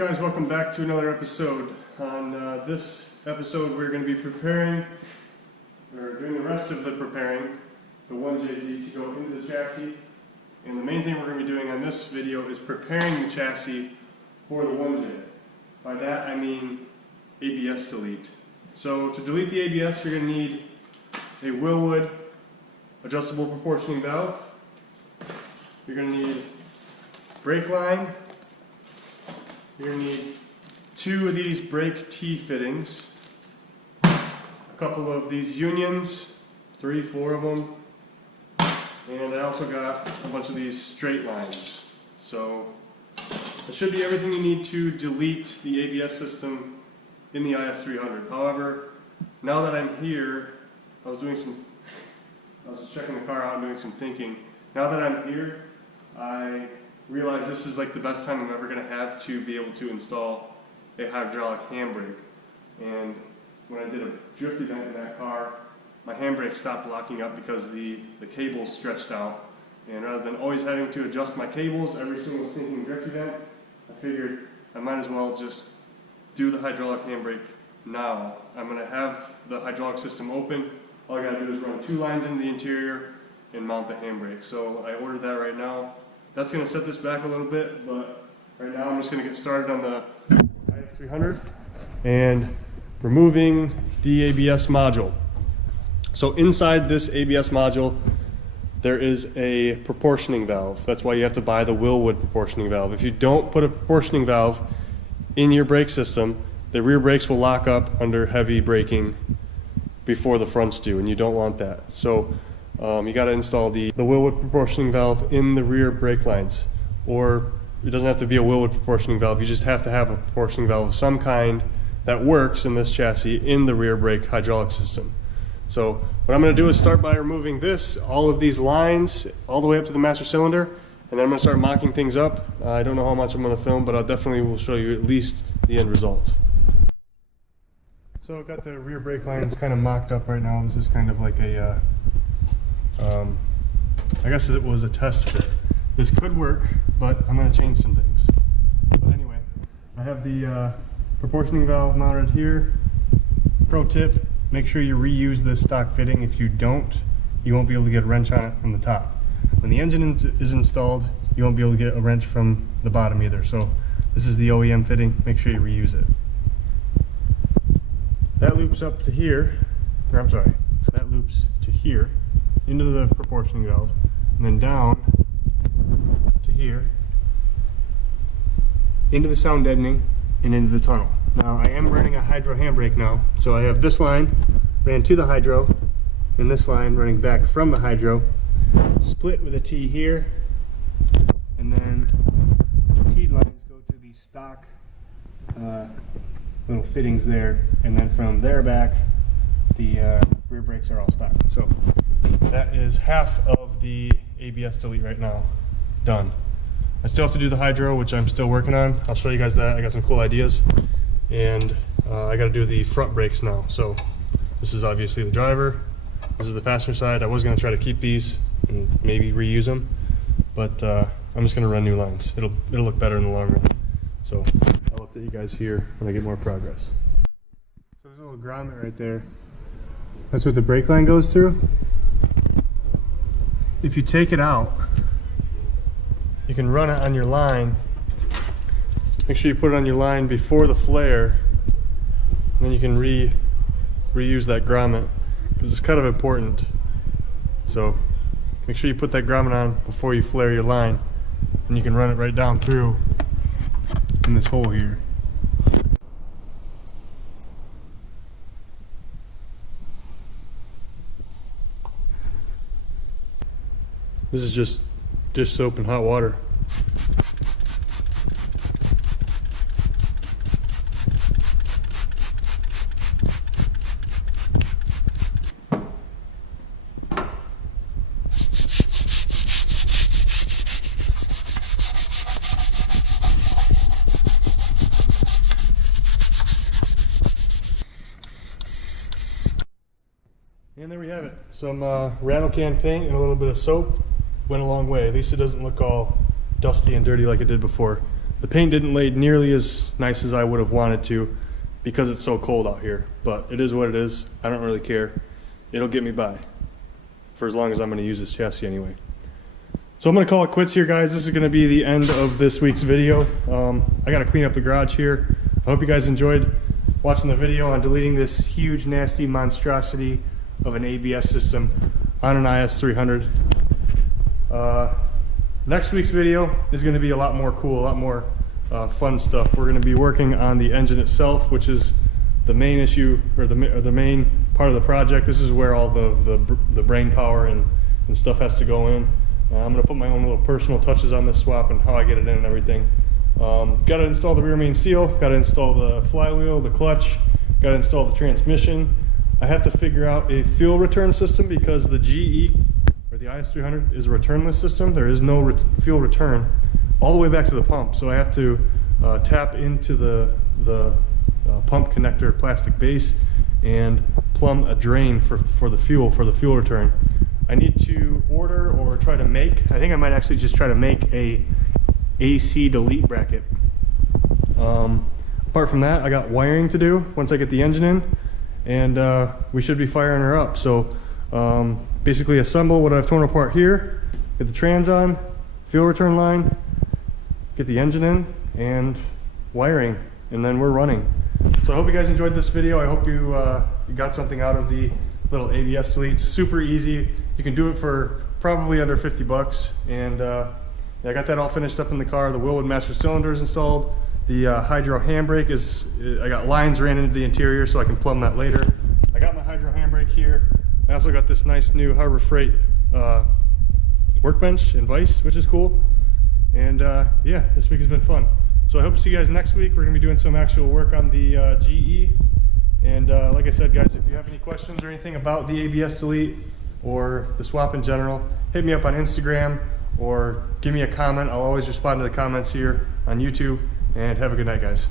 Guys, welcome back to another episode. On this episode we're going to be preparing, or doing the rest of the preparing, the 1JZ to go into the chassis. And the main thing we're going to be doing on this video is preparing the chassis for the 1J. By that I mean ABS delete. So to delete the ABS you're going to need a Wilwood adjustable proportioning valve. You're going to need brake line. You're going to need 2 of these brake T-fittings, a couple of these unions, 3, 4 of them, and I also got a bunch of these straight lines. So that should be everything you need to delete the ABS system in the is300. However, now that I'm here, I was just checking the car out and doing some thinking. Now that I'm here, I realize this is like the best time I'm ever going to have to be able to install a hydraulic handbrake. And when I did a drift event in that car, my handbrake stopped locking up because the cables stretched out. And rather than always having to adjust my cables every single sinking drift event, I figured I might as well just do the hydraulic handbrake now. I'm going to have the hydraulic system open. All I got to do is run 2 lines into the interior and mount the handbrake. So I ordered that right now. That's going to set this back a little bit, but right now I'm just going to get started on the is300 and removing the ABS module. So inside this ABS module there is a proportioning valve. That's why you have to buy the Wilwood proportioning valve. If you don't put a proportioning valve in your brake system, the rear brakes will lock up under heavy braking before the fronts do, and you don't want that. So you got to install the Wilwood proportioning valve in the rear brake lines, or it doesn't have to be a Wilwood proportioning valve. You just have to have a proportioning valve of some kind that works in this chassis in the rear brake hydraulic system. So what I'm going to do is start by removing all of these lines all the way up to the master cylinder, and then I'm going to start mocking things up. I don't know how much I'm going to film, but I definitely will show you at least the end result. So I've got the rear brake lines kind of mocked up right now. This is kind of like a I guess it was a test fit. This could work, but I'm going to change some things. But anyway, I have the proportioning valve mounted here. Pro tip, make sure you reuse this stock fitting. If you don't, you won't be able to get a wrench on it from the top. When the engine is installed, you won't be able to get a wrench from the bottom either. So this is the OEM fitting. Make sure you reuse it. That loops up to here, or I'm sorry, that loops to here, into the proportioning valve, and then down to here, into the sound deadening, and into the tunnel. Now I am running a hydro handbrake now, so I have this line ran to the hydro, and this line running back from the hydro, split with a T here, and then the T lines go to the stock little fittings there, and then from there back, the rear brakes are all stock. So that is half of the ABS delete right now done. I still have to do the hydro, which I'm still working on. I'll show you guys that. I got some cool ideas. And I got to do the front brakes now. So this is obviously the driver. This is the passenger side. I was going to try to keep these and maybe reuse them, but I'm just going to run new lines. It'll look better in the long run. So I'll update you guys here when I get more progress. So there's a little grommet right there. That's what the brake line goes through. If you take it out, you can run it on your line. Make sure you put it on your line before the flare, and then you can reuse that grommet, because it's kind of important. So make sure you put that grommet on before you flare your line, and you can run it right down through in this hole here. This is just dish soap and hot water. And there we have it. Some rattle can paint and a little bit of soap went a long way. At least it doesn't look all dusty and dirty like it did before. The paint didn't lay nearly as nice as I would have wanted to because it's so cold out here, but it is what it is. I don't really care. It'll get me by for as long as I'm going to use this chassis anyway. So I'm going to call it quits here, guys. This is going to be the end of this week's video. I got to clean up the garage here. I hope you guys enjoyed watching the video on deleting this huge, nasty monstrosity of an ABS system on an is300. Next week's video is going to be a lot more cool, a lot more fun stuff. We're going to be working on the engine itself, which is the main issue, or the main part of the project. This is where all the brain power and stuff has to go in. I'm going to put my own little personal touches on this swap and how I get it in and everything. Got to install the rear main seal, got to install the flywheel, the clutch, got to install the transmission. I have to figure out a fuel return system because the GE, or the is300, is a returnless system. There is no fuel return all the way back to the pump. So I have to tap into the pump connector plastic base and plumb a drain for the fuel return. I need to order or try to make, I think I might actually just try to make a AC delete bracket. Apart from that, I got wiring to do once I get the engine in, and we should be firing her up. So basically assemble what I've torn apart here, get the trans on, fuel return line, get the engine in, and wiring, and then we're running. So I hope you guys enjoyed this video. I hope you got something out of the little ABS delete. It's super easy. You can do it for probably under 50 bucks. And yeah, I got that all finished up in the car. The Wilwood master cylinder is installed. The hydro handbrake is, I got lines ran into the interior so I can plumb that later. I got my hydro handbrake here. I also got this nice new Harbor Freight workbench and vise, which is cool. And yeah, this week has been fun. So I hope to see you guys next week. We're going to be doing some actual work on the GE. And like I said, guys, if you have any questions or anything about the ABS delete or the swap in general, hit me up on Instagram or give me a comment. I'll always respond to the comments here on YouTube. And have a good night, guys.